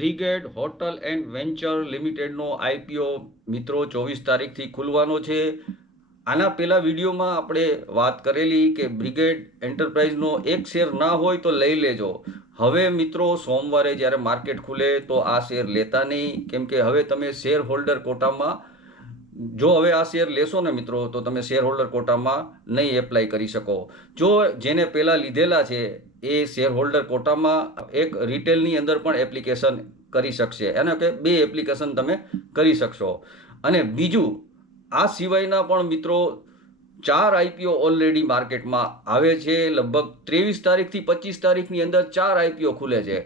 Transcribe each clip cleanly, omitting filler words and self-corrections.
Brigade hotel and venture લિમિટેડનો IPO મિત્રો 24 તારીખથી ખુલવાનો છે. આના પહેલા વિડીયોમાં આપણે વાત કરેલી કે બ્રિગેડ એન્ટરપ્રાઇઝનો એક શેર ના હોય તો લઈ લેજો. હવે મિત્રો સોમવારે જ્યારે માર્કેટ ખુલે તો આ શેર લેતા નહીં, કેમ કે હવે તમે શેર હોલ્ડર કોટામાં જો હવે આ શેર લેશો ને મિત્રો તો તમે શેર હોલ્ડર કોટામાં નહીં એપ્લાય કરી શકો. જો જેને પહેલાં લીધેલા છે એ શેર હોલ્ડર કોટામાં એક રિટેલની અંદર પણ એપ્લિકેશન કરી શકશે, એને કે 2 એપ્લિકેશન તમે કરી શકશો. અને બીજું આ સિવાયના પણ મિત્રો 4 આઈપીઓ ઓલરેડી માર્કેટમાં આવે છે. લગભગ 23 તારીખથી 25 તારીખની અંદર 4 આઈપીઓ ખુલે છે.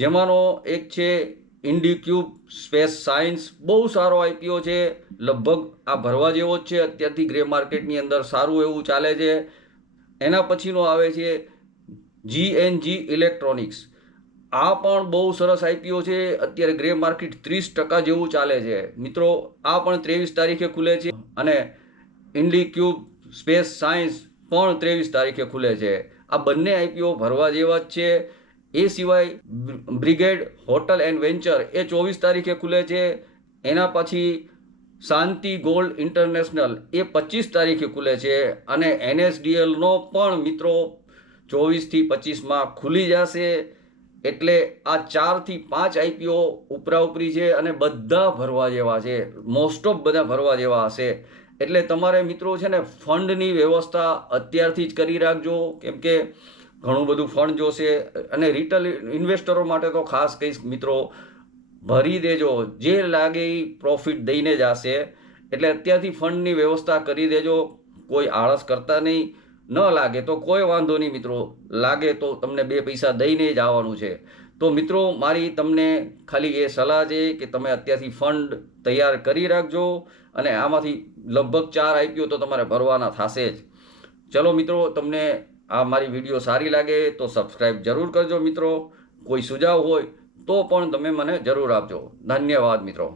જેમાંનો એક છે ઇન્ડિક્યુબ સ્પેસ સાયન્સ. બહુ સારો આઈપીઓ છે, લગભગ આ ભરવા જેવો જ છે. અત્યારથી ગ્રે માર્કેટની અંદર સારું એવું ચાલે છે. એના પછીનો આવે છે જીએનજી ઇલેક્ટ્રોનિક્સ. આ પણ બહુ સરસ આઈપીઓ છે. અત્યારે ગ્રે માર્કેટ 30% જેવું ચાલે છે મિત્રો. આ પણ 23 તારીખે ખુલે છે. અને ઇન્ડિક્યુબ સ્પેસ સાયન્સ પણ 23 તારીખે ખુલે છે. આ બંને આઈપીઓ ભરવા જેવા જ છે. એ સિવાય બ્રિગેડ હોટલ એન્ડ વેન્ચર એ 24 તારીખે ખુલે છે. એના પછી શાંતિ ગોલ્ડ ઇન્ટરનેશનલ એ 25 તારીખે ખુલે છે. અને એનએસડીએલનો પણ મિત્રો 24 થી 25માં ખુલી જશે. એટલે આ 4 થી 5 આઈપીઓ ઉપરા ઉપરી છે અને બધા ભરવા જેવા છે. મોસ્ટ ઓફ બધા ભરવા જેવા હશે. એટલે તમારે મિત્રો છે ને ફંડની વ્યવસ્થા અત્યારથી જ કરી રાખજો, કેમ કે ઘણું બધું ફંડ જોશે. અને રિટેલ ઇન્વેસ્ટરો માટે તો ખાસ કહીશ મિત્રો, ભરી દેજો. જે લાગે એ પ્રોફિટ દઈને જ આવશે. એટલે અત્યારથી ફંડની વ્યવસ્થા કરી દેજો. કોઈ આળસ કરતા નહીં. ન લાગે તો કોઈ વાંધો નહીં મિત્રો, લાગે તો તમને 2 પૈસા દઈને જ આવવાનું છે. તો મિત્રો મારી તમને ખાલી એ સલાહ છે કે તમે અત્યારથી ફંડ તૈયાર કરી રાખજો. અને આમાંથી લગભગ 4 આઈપીઓ તો તમારે ભરવાના થશે જ. ચલો મિત્રો, તમને આ મારી વિડીયો સારી લાગે તો સબસ્ક્રાઈબ જરૂર કરજો મિત્રો. કોઈ સુઝાવ હોય તો પણ તમે મને જરૂર આપજો. ધન્યવાદ મિત્રો.